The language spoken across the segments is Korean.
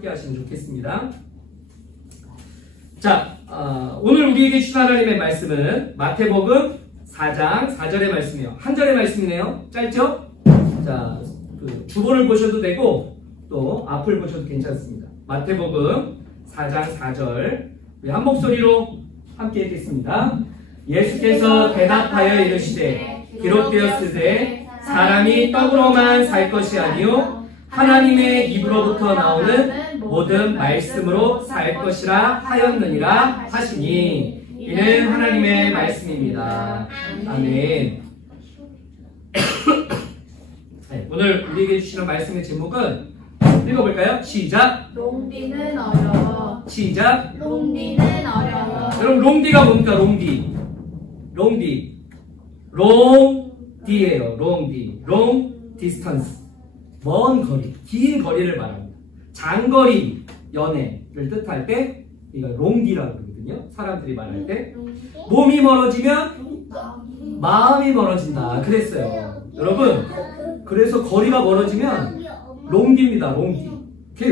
함께 하시면 좋겠습니다. 자, 오늘 우리에게 주신 하나님의 말씀은 마태복음 4장 4절의 말씀이에요. 한 절의 말씀이네요. 짧죠? 자, 주보를 보셔도 되고 또 앞을 보셔도 괜찮습니다. 마태복음 4장 4절 한 목소리로 함께 읽겠습니다. 예수께서 대답하여 이르시되 기록되었으되 사람이 떡으로만 살 것이 아니요 하나님의 입으로부터 나오는 모든 말씀으로 살 것이라 하였느니라 하시니 이는 하나님의 말씀입니다. 아멘. 네, 오늘 우리에게 주시는 말씀의 제목은 읽어볼까요? 시작. 롱디는 어려워. 시작. 롱디는 어려워. 여러분 롱디가 뭡니까? 롱디. 롱디예요. 롱디. 롱 디스턴스. 먼 거리, 긴 거리를 말합니다. 장거리 연애를 뜻할 때 이거 롱디라고 그러거든요. 사람들이 말할 때 몸이 멀어지면 마음이 멀어진다 그랬어요. 여러분 그래서 거리가 멀어지면 롱디입니다. 롱디.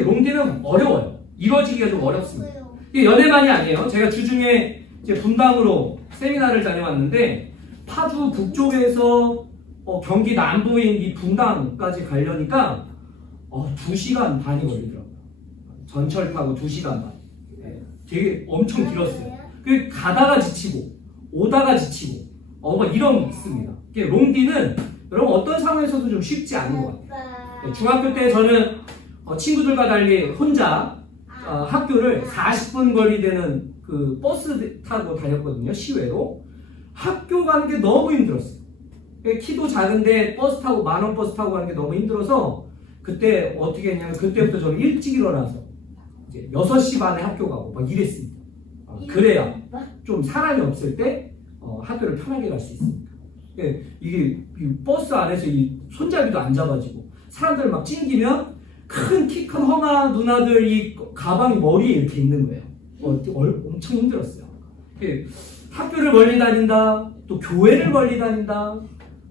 롱디는 어려워요. 이루어지기가 좀 어렵습니다. 이게 연애만이 아니에요. 제가 주중에 이제 분당으로 세미나를 다녀왔는데 파주 북쪽에서 경기 남부인 이 분당까지 가려니까 2시간 반이 걸리더라고요. 전철 타고 2시간 반. 네, 되게 엄청 길었어요. 가다가 지치고 오다가 지치고 막 이런 게 있습니다. 롱디는 여러분 어떤 상황에서도 좀 쉽지 않은 것 같아요. 네, 중학교 때 저는 친구들과 달리 혼자 학교를 40분 거리 되는 그 버스 타고 다녔거든요. 시외로. 학교 가는 게 너무 힘들었어요. 키도 작은데 버스 타고 만원 버스 타고 가는 게 너무 힘들어서 그때 어떻게 했냐면 그때부터 저는 일찍 일어나서 이제 6시 반에 학교 가고 막 이랬습니다. 그래야 좀 사람이 없을 때 학교를 편하게 갈 수 있습니다. 이게 버스 안에서 이 손잡이도 안 잡아지고 사람들 막 찡기면 키 큰 헝아 누나들 이 가방이 머리에 이렇게 있는 거예요. 엄청 힘들었어요. 학교를 멀리 다닌다, 또 교회를 멀리 다닌다,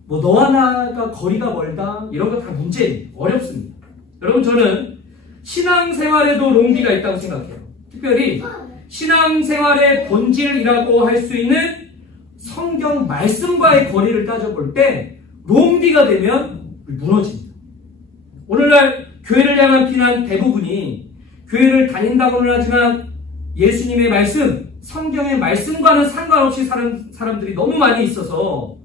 뭐 너와 나가 거리가 멀다, 이런 거 다 문제예요. 어렵습니다. 여러분 저는 신앙생활에도 롱디가 있다고 생각해요. 특별히 신앙생활의 본질이라고 할 수 있는 성경 말씀과의 거리를 따져볼 때 롱디가 되면 무너집니다. 오늘날 교회를 향한 비난 대부분이 교회를 다닌다고는 하지만 예수님의 말씀, 성경의 말씀과는 상관없이 사는 사람들이 너무 많이 있어서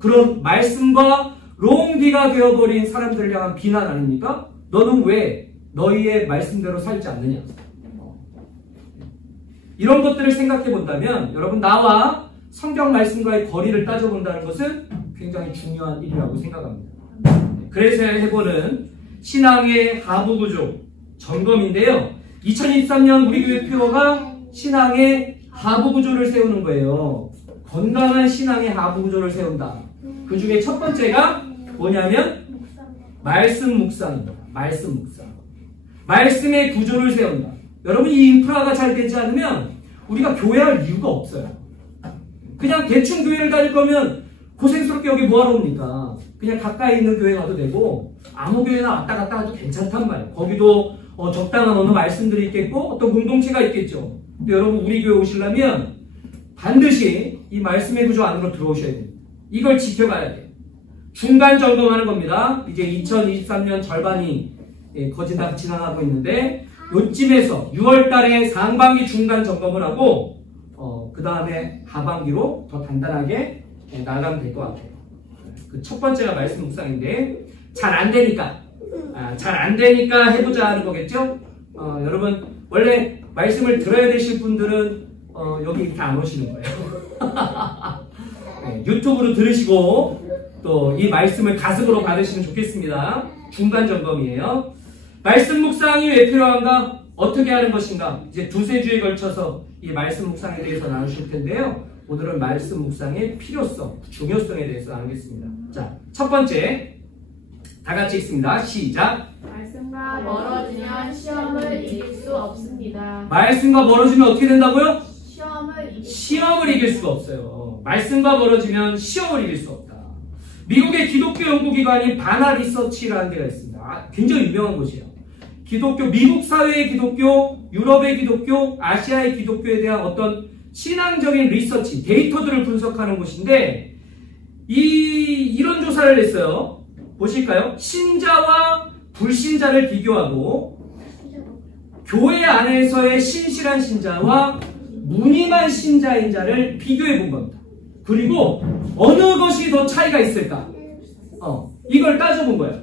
그런 말씀과 롱디가 되어버린 사람들을 향한 비난 아닙니까? 너는 왜 너희의 말씀대로 살지 않느냐? 이런 것들을 생각해 본다면 여러분 나와 성경 말씀과의 거리를 따져본다는 것은 굉장히 중요한 일이라고 생각합니다. 그래서 해보는 신앙의 하부구조 점검인데요. 2023년 우리 교회 표어가 신앙의 하부구조를 세우는 거예요. 건강한 신앙의 하부구조를 세운다. 그 중에 첫 번째가 뭐냐면 말씀 묵상입니다. 말씀 묵상. 말씀의 구조를 세운다. 여러분 이 인프라가 잘 되지 않으면 우리가 교회할 이유가 없어요. 그냥 대충 교회를 다닐 거면 고생스럽게 여기 뭐하러 옵니까? 그냥 가까이 있는 교회 가도 되고 아무 교회나 왔다 갔다 해도 괜찮단 말이에요. 거기도 적당한 어느 말씀들이 있겠고 어떤 공동체가 있겠죠. 근데 여러분 우리 교회 오시려면 반드시 이 말씀의 구조 안으로 들어오셔야 됩니다. 이걸 지켜가야 돼요. 중간 점검하는 겁니다. 이제 2023년 절반이 거진 다 지나가고 있는데 요쯤에서 6월달에 상반기 중간 점검을 하고 그 다음에 하반기로 더 단단하게 나가면 될 것 같아요. 그 첫 번째가 말씀 묵상인데 잘 안 되니까 해보자 하는 거겠죠? 여러분 원래 말씀을 들어야 되실 분들은 여기 이렇게 안 오시는 거예요. 네, 유튜브로 들으시고 또 이 말씀을 가슴으로 받으시면 좋겠습니다. 중간 점검이에요. 말씀 묵상이 왜 필요한가? 어떻게 하는 것인가? 이제 두세 주에 걸쳐서 이 말씀 묵상에 대해서 나누실 텐데요. 오늘은 말씀 묵상의 필요성, 중요성에 대해서 나누겠습니다. 자, 첫 번째 다 같이 읽습니다. 시작. 말씀과 멀어지면 시험을 이길 수 없습니다. 말씀과 멀어지면 어떻게 된다고요? 시험을 이길 수가 없어요. 말씀과 멀어지면 시험을 이길 수 없다. 미국의 기독교 연구기관인 바나 리서치라는 데가 있습니다. 굉장히 유명한 곳이에요. 기독교, 미국 사회의 기독교, 유럽의 기독교, 아시아의 기독교에 대한 어떤 신앙적인 리서치, 데이터들을 분석하는 곳인데 이런 조사를 했어요. 보실까요? 신자와 불신자를 비교하고 교회 안에서의 신실한 신자와 무늬만 신자인 자를 비교해 본 겁니다. 그리고 어느 것이 더 차이가 있을까? 이걸 따져본 거예요.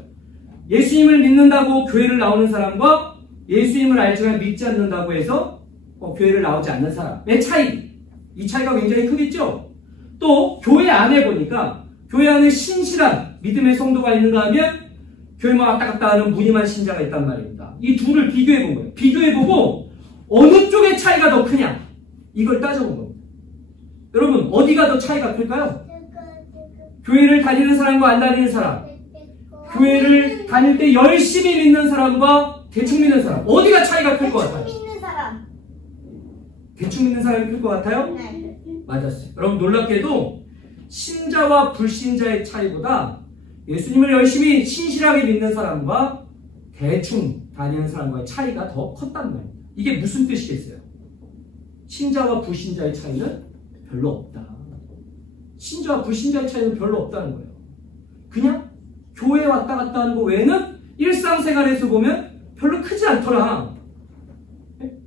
예수님을 믿는다고 교회를 나오는 사람과 예수님을 알지만 믿지 않는다고 해서 교회를 나오지 않는 사람의 차이. 이 차이가 굉장히 크겠죠? 또 교회 안에 보니까 교회 안에 신실한 믿음의 성도가 있는가 하면 교회만 왔다 갔다 하는 무늬만 신자가 있단 말입니다. 이 둘을 비교해 본 거예요. 비교해보고 어느 쪽의 차이가 더 크냐? 이걸 따져본 겁니다. 여러분, 어디가 더 차이가 클까요? 교회를 다니는 사람과 안 다니는 사람, 교회를 다닐 때 열심히 믿는 사람과 대충 믿는 사람, 어디가 차이가 클 것 같아요? 대충 믿는 사람. 대충 믿는 사람이 클 것 같아요? 네. 맞았어요. 여러분, 놀랍게도 신자와 불신자의 차이보다 예수님을 열심히 신실하게 믿는 사람과 대충 다니는 사람과의 차이가 더 컸단 말이에요. 이게 무슨 뜻이겠어요? 신자와 불신자의 차이는 별로 없다. 신자와 불신자의 차이는 별로 없다는 거예요. 그냥 교회 왔다 갔다 하는 거 외에는 일상생활에서 보면 별로 크지 않더라.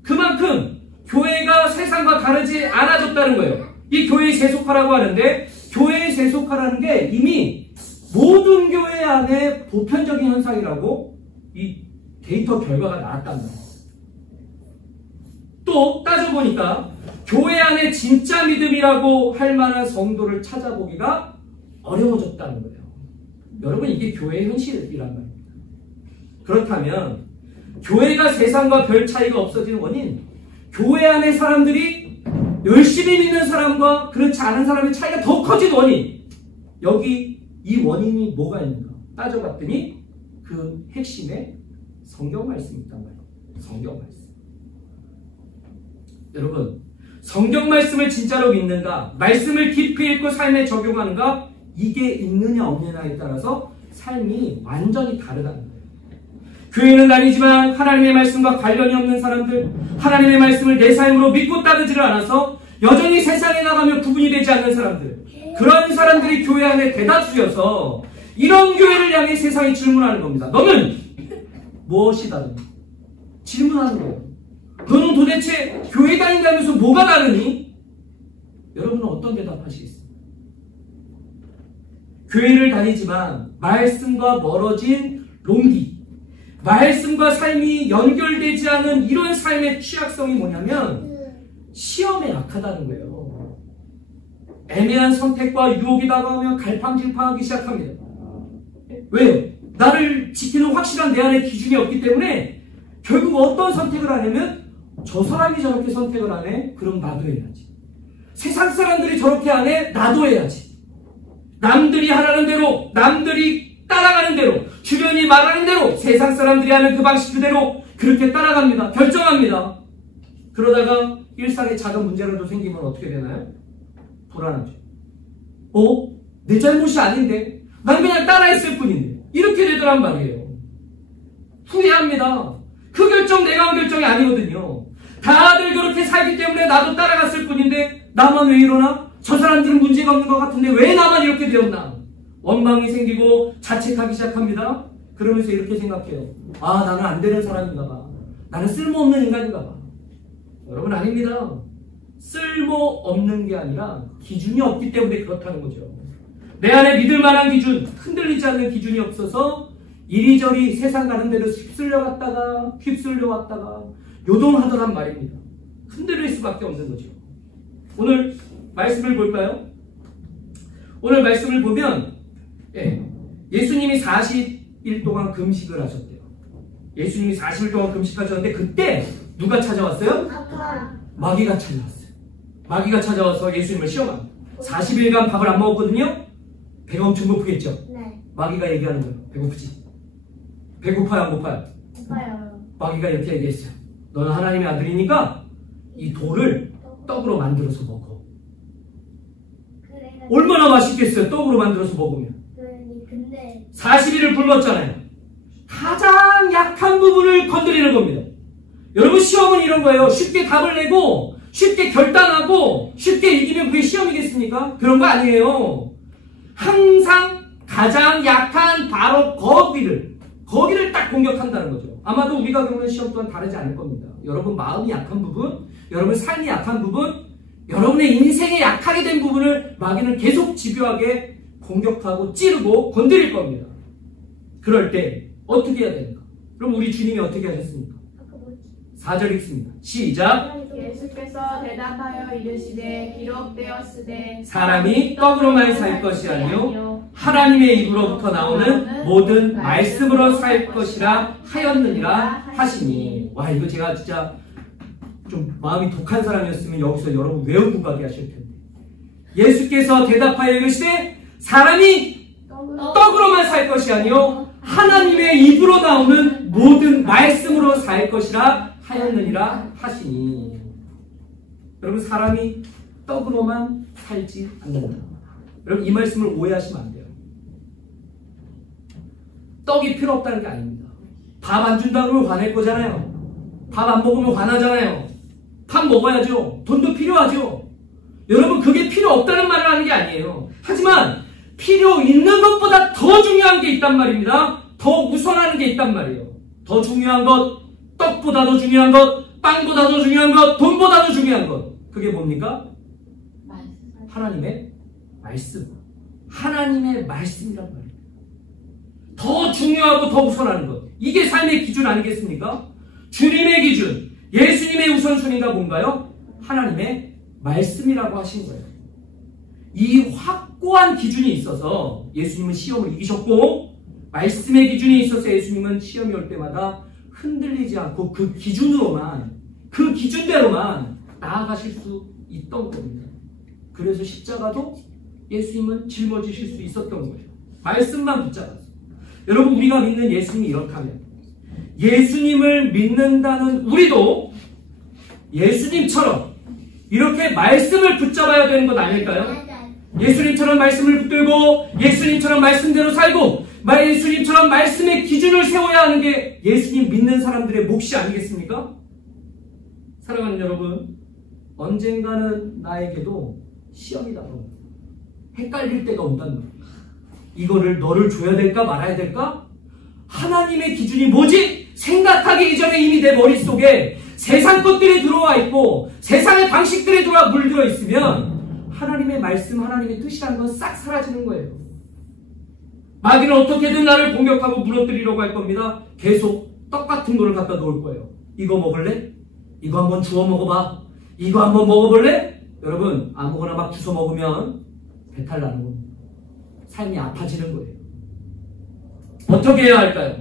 그만큼 교회가 세상과 다르지 않아졌다는 거예요. 이 교회에 세속화라고 하는데 교회에 세속화라는 게 이미 모든 교회 안에 보편적인 현상이라고 이 데이터 결과가 나왔단 말이에요. 또 따져보니까 교회 안에 진짜 믿음이라고 할 만한 성도를 찾아보기가 어려워졌다는 거예요. 여러분, 이게 교회의 현실이란 말입니다. 그렇다면 교회가 세상과 별 차이가 없어지는 원인, 교회 안에 사람들이 열심히 믿는 사람과 그렇지 않은 사람의 차이가 더 커진 원인, 여기 이 원인이 뭐가 있는가 따져봤더니 그 핵심에 성경 말씀이 있단 말이에요. 성경 말씀. 여러분, 성경 말씀을 진짜로 믿는가, 말씀을 깊이 읽고 삶에 적용하는가, 이게 있느냐 없느냐에 따라서 삶이 완전히 다르다는 거예요. 교회는 다니지만 하나님의 말씀과 관련이 없는 사람들, 하나님의 말씀을 내 삶으로 믿고 따르지를 않아서 여전히 세상에 나가면 구분이 되지 않는 사람들, 그런 사람들이 교회 안에 대다수여서 이런 교회를 향해 세상이 질문하는 겁니다. 너는 무엇이다니? 질문하는 거예요. 너는 도대체 교회 다닌다면서 뭐가 다르니? 여러분은 어떤 대답하시겠습니까? 교회를 다니지만 말씀과 멀어진 롱디, 말씀과 삶이 연결되지 않은 이런 삶의 취약성이 뭐냐면 시험에 약하다는 거예요. 애매한 선택과 유혹이 다가오면 갈팡질팡하기 시작합니다. 왜요? 나를 지키는 확실한 내 안의 기준이 없기 때문에 결국 어떤 선택을 하냐면 저 사람이 저렇게 선택을 하네? 그럼 나도 해야지. 세상 사람들이 저렇게 하네? 나도 해야지. 남들이 하라는 대로, 남들이 따라가는 대로, 주변이 말하는 대로, 세상 사람들이 하는 그 방식 그대로 그렇게 따라갑니다. 결정합니다. 그러다가 일상에 작은 문제라도 생기면 어떻게 되나요? 불안하죠. 내 잘못이 아닌데? 난 그냥 따라했을 뿐인데. 이렇게 되더란 말이에요. 후회합니다. 그 결정 내가 한 결정이 아니거든요. 다들 그렇게 살기 때문에 나도 따라갔을 뿐인데 나만 왜 이러나? 저 사람들은 문제가 없는 것 같은데 왜 나만 이렇게 되었나? 원망이 생기고 자책하기 시작합니다. 그러면서 이렇게 생각해요. 아, 나는 안 되는 사람인가 봐. 나는 쓸모없는 인간인가 봐. 여러분, 아닙니다. 쓸모없는 게 아니라 기준이 없기 때문에 그렇다는 거죠. 내 안에 믿을 만한 기준, 흔들리지 않는 기준이 없어서 이리저리 세상 가는 대로 휩쓸려 왔다가 요동하더란 말입니다. 흔들릴 수밖에 없는 거죠. 오늘 말씀을 볼까요? 오늘 말씀을 보면 예수님이 40일 동안 금식을 하셨대요. 예수님이 40일 동안 금식하셨는데 그때 누가 찾아왔어요? 마귀가 찾아왔어요. 마귀가 찾아와서 예수님을 시험합니다. 40일간 밥을 안 먹었거든요. 배가 엄청 고프겠죠? 네. 마귀가 얘기하는 거예요. 배고프지? 배고파요, 안 고파요? 고파요. 마귀가 이렇게 얘기했어요. 너는 하나님의 아들이니까 이 돌을 떡으로 만들어서 먹어. 얼마나 맛있겠어요, 떡으로 만들어서 먹으면. 근데 40일을 굶었잖아요. 가장 약한 부분을 건드리는 겁니다. 여러분 시험은 이런 거예요. 쉽게 답을 내고 쉽게 결단하고 쉽게 이기면 그게 시험이겠습니까? 그런 거 아니에요. 항상 가장 약한 바로 거기를 딱 공격한다는 거죠. 아마도 우리가 겪는 시험 또한 다르지 않을 겁니다. 여러분 마음이 약한 부분, 여러분 삶이 약한 부분, 여러분의 인생에 약하게 된 부분을 마귀는 계속 집요하게 공격하고 찌르고 건드릴 겁니다. 그럴 때 어떻게 해야 됩니까? 그럼 우리 주님이 어떻게 하셨습니까? 4절 읽습니다. 시작. 예수께서 대답하여 이르시되 기록되었으되 사람이 떡으로만 살 것이 아니요 하나님의 입으로부터 나오는 모든 말씀으로 살 것이라 하였느니라 하시니. 와, 이거 제가 진짜 좀 마음이 독한 사람이었으면 여기서 여러분 외우고 가게 하실 텐데. 예수께서 대답하여 이르시되 사람이 떡으로만 살 것이 아니요 하나님의 입으로 나오는 모든 말씀으로 살 것이라 하였느니라 하시니. 여러분 사람이 떡으로만 살지 않는다. 여러분 이 말씀을 오해하시면 안 돼요. 떡이 필요 없다는 게 아닙니다. 밥 안 준다 그러면 화낼 거잖아요. 밥 안 먹으면 화나잖아요. 밥 먹어야죠. 돈도 필요하죠. 여러분 그게 필요 없다는 말을 하는 게 아니에요. 하지만 필요 있는 것보다 더 중요한 게 있단 말입니다. 더 우선하는 게 있단 말이에요. 더 중요한 것, 떡보다 더 중요한 것, 빵보다 더 중요한 것, 돈보다 더 중요한 것. 그게 뭡니까? 하나님의 말씀. 하나님의 말씀이란 말이에요. 더 중요하고 더 우선하는 것. 이게 삶의 기준 아니겠습니까? 주님의 기준, 예수님의 우선순위가 뭔가요? 하나님의 말씀이라고 하신 거예요. 이 확고한 기준이 있어서 예수님은 시험을 이기셨고, 말씀의 기준이 있어서 예수님은 시험이 올 때마다 흔들리지 않고 그 기준으로만, 그 기준대로만 나아가실 수 있던 겁니다. 그래서 십자가도 예수님은 짊어지실 수 있었던 거예요. 말씀만 붙잡았어요. 여러분 우리가 믿는 예수님이 이렇게 하면, 예수님을 믿는다는 우리도 예수님처럼 이렇게 말씀을 붙잡아야 되는 것 아닐까요? 예수님처럼 말씀을 붙들고 예수님처럼 말씀대로 살고 예수님처럼 말씀의 기준을 세워야 하는 게 예수님 믿는 사람들의 몫이 아니겠습니까? 사랑하는 여러분, 언젠가는 나에게도 시험이 다가옵니다. 헷갈릴 때가 온단 말이에요. 이거를 너를 줘야 될까 말아야 될까? 하나님의 기준이 뭐지? 생각하기 이전에 이미 내 머릿속에 세상 것들이 들어와 있고 세상의 방식들이 물들어 있으면 하나님의 말씀, 하나님의 뜻이라는 건 싹 사라지는 거예요. 마귀는 어떻게든 나를 공격하고 무너뜨리려고 할 겁니다. 계속 떡 같은 거를 갖다 놓을 거예요. 이거 먹을래? 이거 한번 주워 먹어봐. 이거 한번 먹어볼래? 여러분 아무거나 막 주워 먹으면 배탈 나는 겁니다. 삶이 아파지는 거예요. 어떻게 해야 할까요?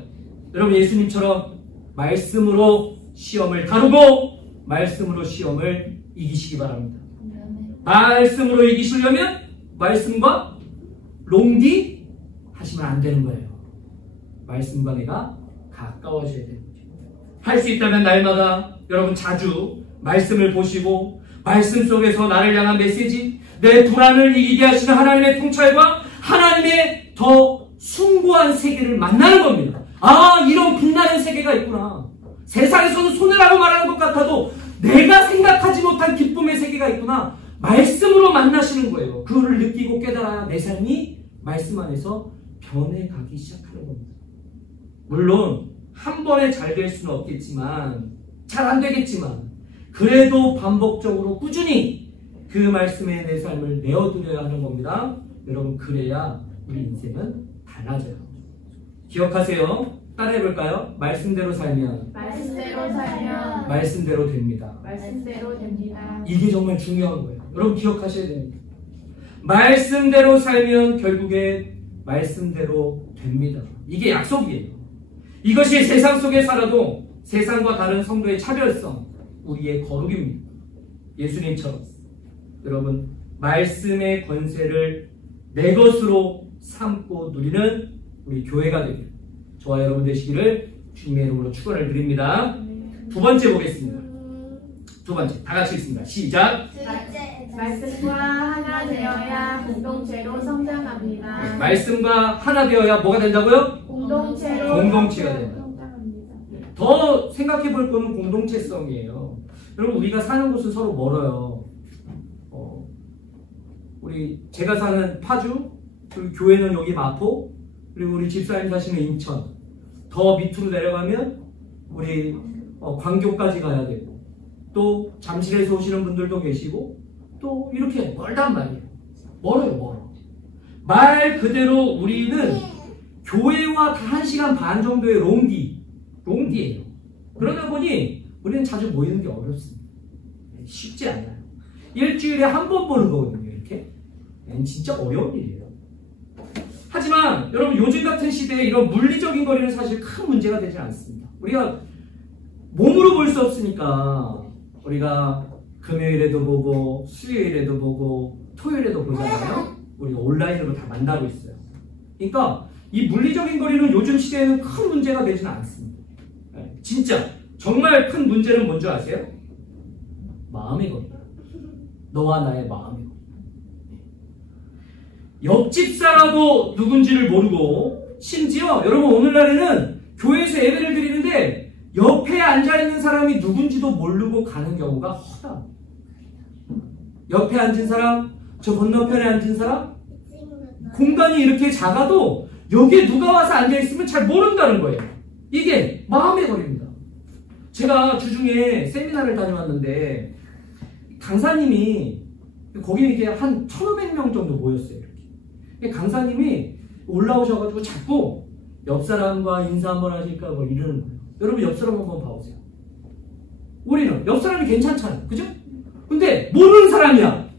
여러분 예수님처럼 말씀으로 시험을 다루고 말씀으로 시험을 이기시기 바랍니다. 말씀으로 이기시려면 말씀과 롱디 하시면 안 되는 거예요. 말씀과 내가 가까워져야 되는 거죠. 할 수 있다면 날마다 여러분 자주 말씀을 보시고 말씀 속에서 나를 향한 메시지, 내 불안을 이기게 하시는 하나님의 통찰과 하나님의 더 숭고한 세계를 만나는 겁니다. 아, 이런 빛나는 세계가 있구나. 세상에서는 손해라고 말하는 것 같아도 내가 생각하지 못한 기쁨의 세계가 있구나. 말씀으로 만나시는 거예요. 그거를 느끼고 깨달아야 내 삶이 말씀 안에서 변해가기 시작하는 겁니다. 물론 한 번에 잘 될 수는 없겠지만, 잘 안 되겠지만 그래도 반복적으로 꾸준히 그 말씀에 내 삶을 내어드려야 하는 겁니다. 여러분 그래야 우리 인생은 달라져요. 기억하세요. 따라해볼까요? 말씀대로 살면 말씀대로 됩니다. 말씀대로 됩니다. 이게 정말 중요한 거예요. 여러분 기억하셔야 됩니다. 말씀대로 살면 결국에 말씀대로 됩니다. 이게 약속이에요. 이것이 세상 속에 살아도 세상과 다른 성도의 차별성, 우리의 거룩입니다. 예수님처럼 여러분 말씀의 권세를 내 것으로 삼고 누리는 우리 교회가 되길 저와 여러분 되시기를 주님의 이름으로 축원을 드립니다. 두 번째 보겠습니다. 두 번째 다 같이 읽습니다. 시작. 말씀과 하나 되어야 공동체로 성장합니다. 말씀과 하나 되어야 뭐가 된다고요? 공동체로 공동체가 된다. 더 생각해 볼 거는 공동체성이에요. 여러분, 우리가 사는 곳은 서로 멀어요. 제가 사는 파주, 그리고 교회는 여기 마포, 그리고 우리 집사님 사시는 인천. 더 밑으로 내려가면 우리 광교까지 가야 되고, 또 잠실에서 오시는 분들도 계시고, 또 이렇게 멀단 말이에요. 멀어요, 멀어. 말 그대로 우리는 교회와 다 1시간 반 정도의 롱디예요. 그러다 보니 우리는 자주 모이는 게 어렵습니다. 쉽지 않아요. 일주일에 한 번 보는 거거든요, 이렇게. 진짜 어려운 일이에요. 하지만 여러분, 요즘 같은 시대에 이런 물리적인 거리는 사실 큰 문제가 되지 않습니다. 우리가 몸으로 볼 수 없으니까 우리가 금요일에도 보고 수요일에도 보고 토요일에도 보잖아요. 우리가 온라인으로 다 만나고 있어요. 그러니까 이 물리적인 거리는 요즘 시대에는 큰 문제가 되지는 않습니다. 진짜 정말 큰 문제는 뭔지 아세요? 마음의 거리. 너와 나의 마음의 거리. 옆집 사람도 누군지를 모르고, 심지어 여러분, 오늘날에는 교회에서 예배를 드리는데 옆에 앉아있는 사람이 누군지도 모르고 가는 경우가 허다. 옆에 앉은 사람, 저 건너편에 앉은 사람, 공간이 이렇게 작아도 여기에 누가 와서 앉아있으면 잘 모른다는 거예요. 이게 마음의 거리입니다. 제가 주중에 세미나를 다녀왔는데 강사님이, 거기 이게 한 1,500명 정도 모였어요. 이렇게. 강사님이 올라오셔가지고 자꾸 옆 사람과 인사 한번 하실까 뭐 이러는 거예요. 여러분, 옆 사람 한번 봐보세요. 우리는 옆 사람이 괜찮잖아요. 그죠? 근데 모르는 사람이야.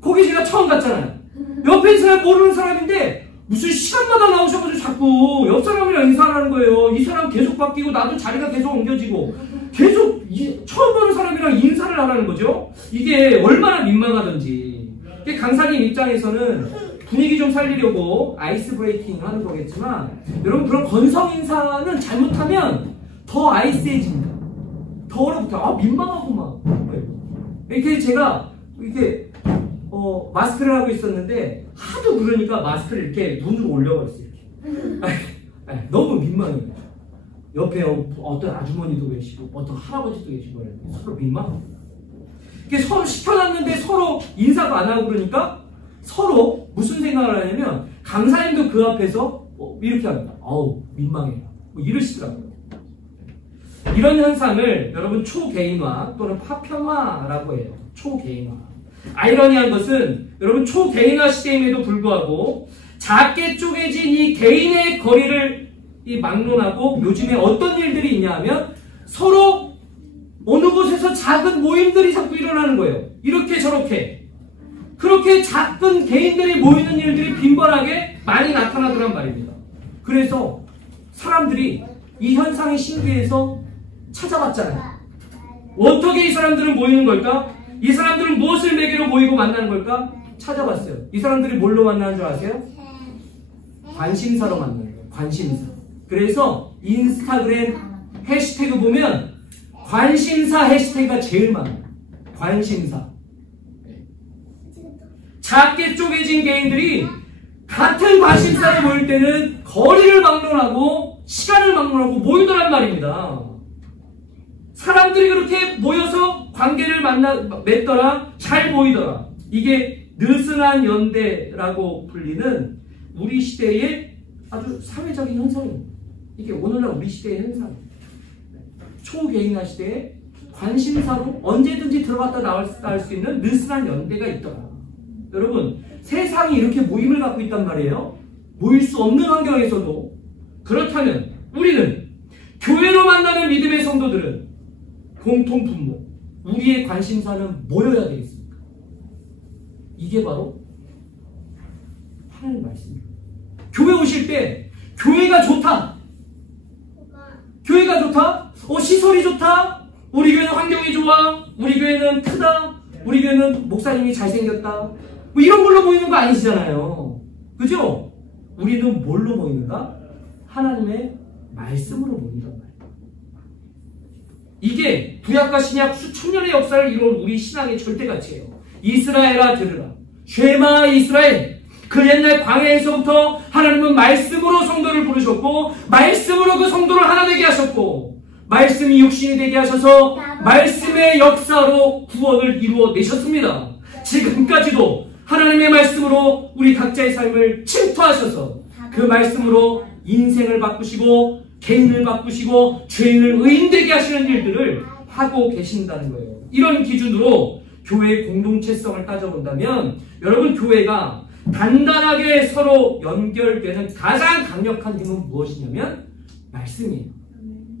거기 제가 처음 갔잖아요. 옆에 있는 사람 모르는 사람인데 무슨 시간마다 나오셔가지고 자꾸 옆 사람이랑 인사를 하는 거예요. 이 사람 계속 바뀌고 나도 자리가 계속 옮겨지고 계속 처음 보는 사람이랑 인사를 하라는 거죠. 이게 얼마나 민망하던지. 강사님 입장에서는 분위기 좀 살리려고 아이스 브레이킹 하는 거겠지만, 여러분, 그런 건성 인사는 잘못하면 더 아이스해집니다. 더 얼어붙어. 민망하구만. 이렇게 제가 이렇게 마스크를 하고 있었는데 하도 그러니까 마스크를 이렇게 눈으로 올려버렸어요. 이렇게. 너무 민망해요. 옆에 어떤 아주머니도 계시고 어떤 할아버지도 계시고 서로 민망해요. 이렇게 서로 시켜놨는데 서로 인사도 안 하고 그러니까 서로 무슨 생각을 하냐면, 강사님도 그 앞에서 이렇게 합니다. 민망해요. 뭐 이러시더라고요. 이런 현상을 여러분 초개인화 또는 파평화라고 해요. 초개인화. 아이러니한 것은 여러분, 초개인화 시대임에도 불구하고 작게 쪼개진 이 개인의 거리를 막론하고 요즘에 어떤 일들이 있냐 하면, 서로 어느 곳에서 작은 모임들이 자꾸 일어나는 거예요. 이렇게 저렇게. 그렇게 작은 개인들이 모이는 일들이 빈번하게 많이 나타나더란 말입니다. 그래서 사람들이 이 현상이 신기해서 찾아봤잖아요. 어떻게 이 사람들은 모이는 걸까? 이 사람들은 무엇을 매개로 모이고 만나는 걸까? 찾아봤어요. 이 사람들이 뭘로 만나는 줄 아세요? 관심사로 만나는 거예요. 관심사. 그래서 인스타그램 해시태그 보면 관심사 해시태그가 제일 많아요. 관심사. 작게 쪼개진 개인들이 같은 관심사에 모일 때는 거리를 막론하고 시간을 막론하고 모이더란 말입니다. 사람들이 그렇게 모여서 관계를 맺더라, 잘 모이더라. 이게 느슨한 연대라고 불리는 우리 시대의 아주 사회적인 현상입니다. 이게 오늘날 우리 시대의 현상입니다. 초개인화 시대에 관심사로 언제든지 들어갔다 나올 수 있는 느슨한 연대가 있더라. 여러분, 세상이 이렇게 모임을 갖고 있단 말이에요. 모일 수 없는 환경에서도. 그렇다면 우리는, 교회로 만나는 믿음의 성도들은 공통 분모, 우리의 관심사는 뭐여야 되겠습니까? 이게 바로 하나님 말씀입니다. 교회 오실 때 교회가 좋다. 교회가 좋다? 시설이 좋다? 우리 교회는 환경이 좋아? 우리 교회는 크다? 우리 교회는 목사님이 잘생겼다? 뭐 이런 걸로 모이는 거 아니시잖아요. 그죠? 우리는 뭘로 모이는가? 하나님의 말씀으로 모인단 말이에요. 이게 구약과 신약 수천 년의 역사를 이룬 우리 신앙의 절대가치예요. 이스라엘아 들으라. 쉐마 이스라엘. 그 옛날 광야에서부터 하나님은 말씀으로 성도를 부르셨고 말씀으로 그 성도를 하나 되게 하셨고 말씀이 육신이 되게 하셔서 말씀의 역사로 구원을 이루어내셨습니다. 지금까지도 하나님의 말씀으로 우리 각자의 삶을 침투하셔서 그 말씀으로 인생을 바꾸시고 개인을 바꾸시고 죄인을 의인되게 하시는 일들을 하고 계신다는 거예요. 이런 기준으로 교회의 공동체성을 따져본다면 여러분, 교회가 단단하게 서로 연결되는 가장 강력한 힘은 무엇이냐면 말씀이에요.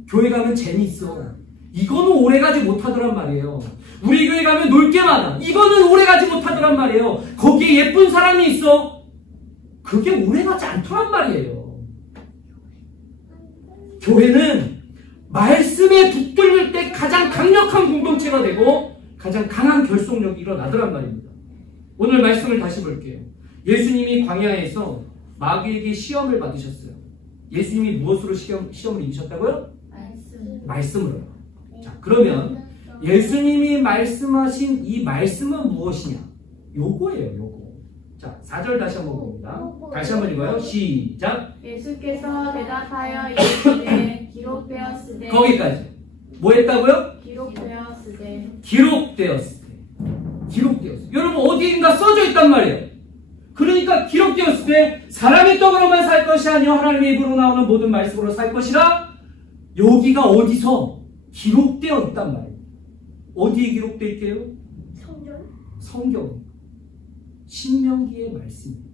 교회 가면 재미있어. 이거는 오래가지 못하더란 말이에요. 우리 교회 가면 놀 게 많아. 이거는 오래가지 못하더란 말이에요. 거기에 예쁜 사람이 있어. 그게 오래가지 않더란 말이에요. 교회는 말씀에 붙들릴 때 가장 강력한 공동체가 되고 가장 강한 결속력이 일어나더란 말입니다. 오늘 말씀을 다시 볼게요. 예수님이 광야에서 마귀에게 시험을 받으셨어요. 예수님이 무엇으로 시험을 이기셨다고요? 말씀으로요. 자, 그러면 예수님이 말씀하신 이 말씀은 무엇이냐? 요거예요, 요거. 자, 4절 다시 한번 봅니다. 다시 한번 읽어요. 시작. 예수께서 대답하여 이르시되 기록되었으되. 거기까지. 뭐 했다고요? 기록되었으되. 기록되었을 때. 기록되었을 때. 여러분, 어디인가 써져 있단 말이에요. 그러니까 기록되었을 때 사람의 떡으로만 살 것이 아니요 하나님의 입으로 나오는 모든 말씀으로 살 것이라. 여기가 어디서 기록되어 있단 말이에요. 어디에 기록되어 있게요? 성경. 신명기의 말씀입니다.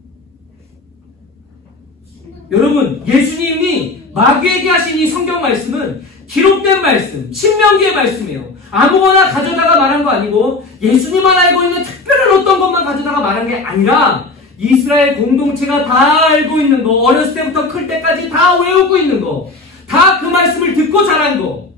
여러분, 예수님이 마귀에게 하신 이 성경 말씀은 기록된 말씀, 신명기의 말씀이에요. 아무거나 가져다가 말한 거 아니고 예수님만 알고 있는 특별한 어떤 것만 가져다가 말한 게 아니라 이스라엘 공동체가 다 알고 있는 거, 어렸을 때부터 클 때까지 다 외우고 있는 거, 다 그 말씀을 듣고 자란 거.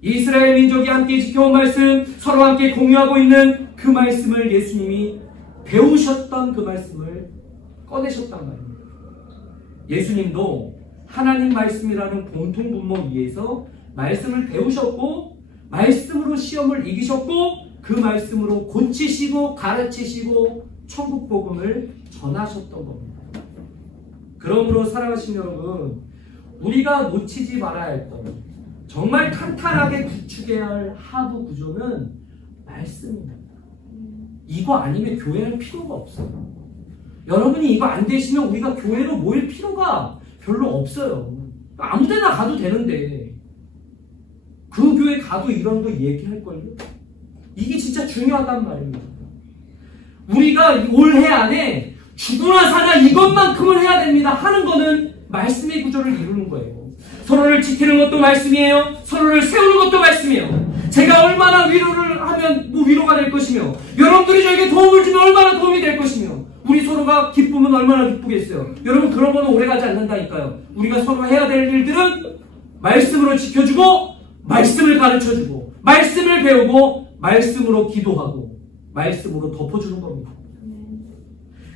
이스라엘 민족이 함께 지켜온 말씀, 서로 함께 공유하고 있는 그 말씀을 예수님이 배우셨던 그 말씀을 꺼내셨단 말입니다. 예수님도 하나님 말씀이라는 공통 분모 위에서 말씀을 배우셨고 말씀으로 시험을 이기셨고 그 말씀으로 고치시고 가르치시고 천국 복음을 전하셨던 겁니다. 그러므로 사랑하신 여러분, 우리가 놓치지 말아야 했던 정말 탄탄하게 구축해야 할 하부 구조는 말씀입니다. 이거 아니면 교회할 필요가 없어요. 여러분이 이거 안 되시면 우리가 교회로 모일 필요가 별로 없어요. 아무 데나 가도 되는데 그 교회 가도 이런 거 얘기할걸요? 이게 진짜 중요하단 말입니다. 우리가 올해 안에 죽으나 사나 이것만큼은 해야 됩니다 하는 거는 말씀의 구조를 이루는 거예요. 서로를 지키는 것도 말씀이에요. 서로를 세우는 것도 말씀이에요. 제가 얼마나 위로를 하면 위로가 될 것이며 여러분들이 저에게 도움을 주면 얼마나 도움이 될 것이며 우리 서로가 기쁘면 얼마나 기쁘겠어요. 여러분, 그런 거는 오래가지 않는다니까요. 우리가 서로 해야 될 일들은 말씀으로 지켜주고 말씀을 가르쳐주고 말씀을 배우고 말씀으로 기도하고 말씀으로 덮어주는 겁니다.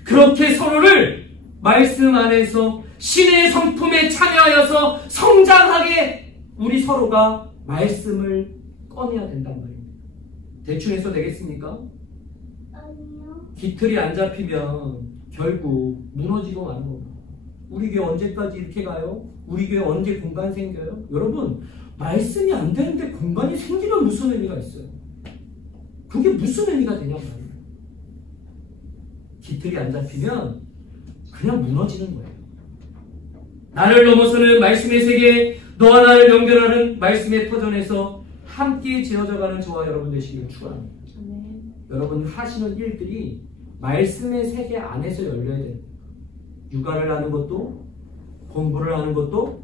그렇게 서로를 말씀 안에서 신의 성품에 참여하여서 성장하게 우리 서로가 말씀을 꺼내야 된단 말입니다. 대충 해서 되겠습니까? 아니요. 깃털이 안 잡히면 결국 무너지고 마는 겁니다. 우리 교회 언제까지 이렇게 가요? 우리 교회 언제 공간 생겨요? 여러분, 말씀이 안 되는데 공간이 생기면 무슨 의미가 있어요? 그게 무슨 의미가 되냐고 말이에요. 깃털이 안 잡히면 그냥 무너지는 거예요. 나를 넘어서는 말씀의 세계, 너와 나를 연결하는 말씀의 터전에서 함께 지어져가는 저와 여러분 되시기를 축원합니다. 여러분 하시는 일들이 말씀의 세계 안에서 열려야 됩니다. 육아를 하는 것도, 공부를 하는 것도,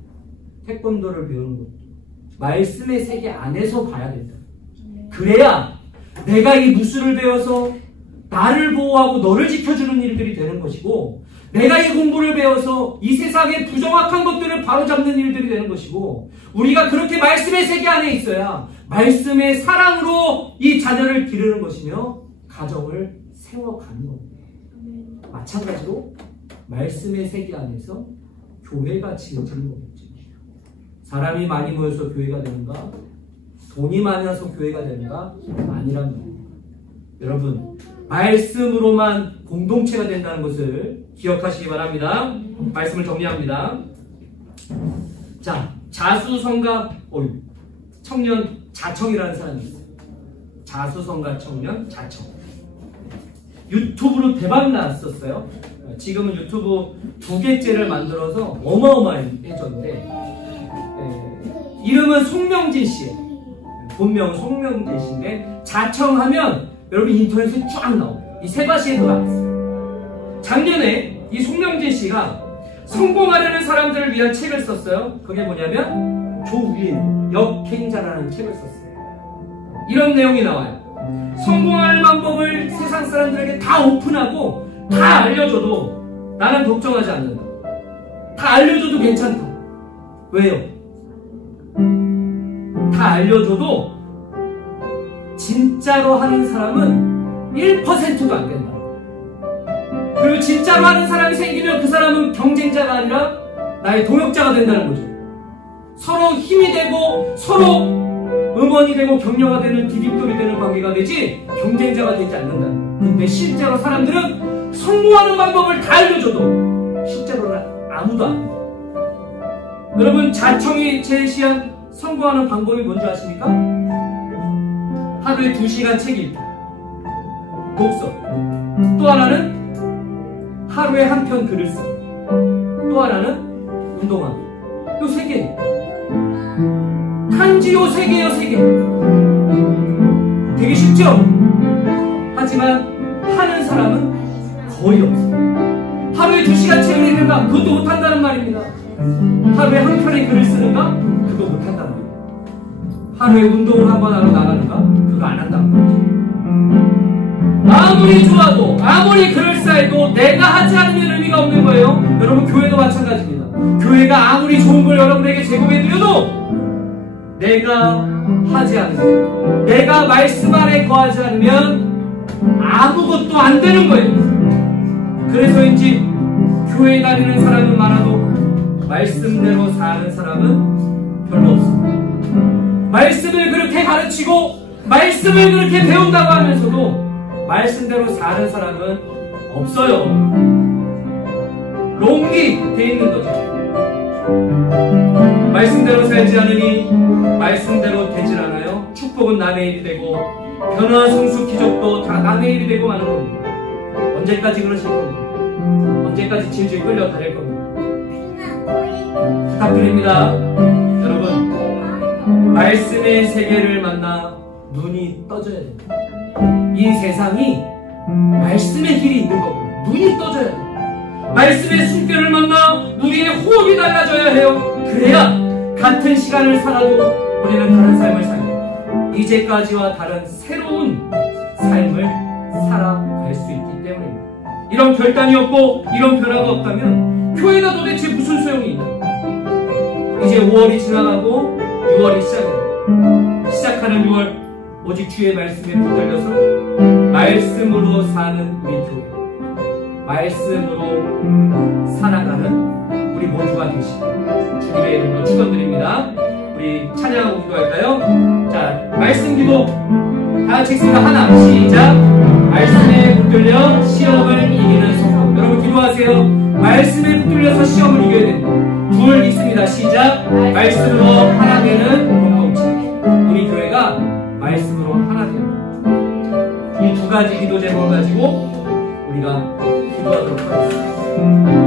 태권도를 배우는 것도 말씀의 세계 안에서 봐야 된다. 그래야 내가 이 무술을 배워서 나를 보호하고 너를 지켜주는 일들이 되는 것이고, 내가 이 공부를 배워서 이 세상의 부정확한 것들을 바로잡는 일들이 되는 것이고, 우리가 그렇게 말씀의 세계 안에 있어야 말씀의 사랑으로 이 자녀를 기르는 것이며 가정을 세워가는 겁니다. 마찬가지로 말씀의 세계 안에서 교회가 지어지는 거겠죠. 사람이 많이 모여서 교회가 되는가? 돈이 많아서 교회가 되는가? 아니란 말입니다. 여러분, 말씀으로만 공동체가 된다는 것을 기억하시기 바랍니다. 말씀을 정리합니다. 자, 자수성가 청년 자청이라는 사람이 있어요. 자수성가 청년 자청. 유튜브로 대박 났었어요. 지금은 유튜브 2개째를 만들어서 어마어마해졌는데, 이름은 송명진 씨예요. 본명은 송명진 씨인데, 자청하면 여러분 인터넷에 쫙 나와요. 이 세바시에도 나왔어요. 작년에 이 송명진 씨가 성공하려는 사람들을 위한 책을 썼어요. 그게 뭐냐면 조위인 역행자라는 책을 썼어요. 이런 내용이 나와요. 성공할 방법을 세상 사람들에게 다 오픈하고 다 알려줘도 나는 걱정하지 않는다. 다 알려줘도 괜찮다. 왜요? 다 알려줘도 진짜로 하는 사람은 1%도 안 된다. 그리고 진짜로 하는 사람이 생기면 그 사람은 경쟁자가 아니라 나의 동역자가 된다는 거죠. 서로 힘이 되고 서로 응원이 되고 격려가 되는 디딤돌이 되는 관계가 되지 경쟁자가 되지 않는다. 근데 실제로 사람들은 성공하는 방법을 다 알려줘도 실제로는 아무도 안 해요. 여러분, 자청이 제시한 성공하는 방법이 뭔지 아십니까? 하루에 2시간 책 읽기, 독서. 또 하나는 하루에 한 편 글을 쓰기. 또 하나는 운동하기. 요 3개. 단지 요 3개요, 3개. 되게 쉽죠? 하지만 하는 사람은 거의 없어요. 하루에 2시간 책을 읽는가? 그것도 못한다는 말입니다. 하루에 한 편의 글을 쓰는가? 그거 못한다는 말입니다. 하루에 운동을 한번 하러 나가는가? 그거 안 한다는 말이죠. 아무리 좋아도 아무리 그럴싸해도 내가 하지 않는 의미가 없는 거예요. 여러분, 교회도 마찬가지입니다. 교회가 아무리 좋은 걸 여러분에게 제공해드려도 내가 하지 않으면, 내가 말씀 안에 거하지 않으면 아무것도 안 되는 거예요. 그래서인지 교회 다니는 사람은 많아도 말씀대로 사는 사람은 별로 없습니다. 말씀을 그렇게 가르치고 말씀을 그렇게 배운다고 하면서도 말씀대로 사는 사람은 없어요. 롱기 돼 있는 거죠. 말씀대로 살지 않으니 말씀대로 되질 않아요. 축복은 남의 일이 되고 변화, 성수, 기적도 다 남의 일이 되고 마는 겁니다. 언제까지 그러실 겁니까? 언제까지 질질 끌려다닐 겁니까? 부탁드립니다. 여러분, 말씀의 세계를 만나 눈이 떠져야 됩니다. 이 세상이 말씀의 길이 있는 거고 눈이 떠져야 돼요. 말씀의 숨결을 만나 우리의 호흡이 달라져야 해요. 그래야 같은 시간을 살아도 우리는 다른 삶을 살고 이제까지와 다른 새로운 삶을 살아갈 수 있기 때문입니다. 이런 결단이 없고 이런 변화가 없다면 교회가 도대체 무슨 소용이 있나? 이제 5월이 지나가고 6월이 시작입니다. 시작하는 6월, 오직 주의 말씀에 붙들려서 말씀으로 사는 우리 교회, 말씀으로 살아가는 우리 모두가 되시길 주님의 이름으로 축원드립니다. 우리 찬양하고 기도할까요? 자, 말씀 기도 다 같이 읽습니다. 하나, 시작. 말씀에 붙들려 시험을 이기는 성공. 여러분 기도하세요. 말씀에 붙들려서 시험을 이겨야 됩니다. 둘, 읽습니다. 시작. 말씀으로 하나 되는 공동체. 우리 교회가 말씀으로 하나 됩니다. 이 2가지 기도 제목을 가지고 우리가 기도하도록 하겠습니다.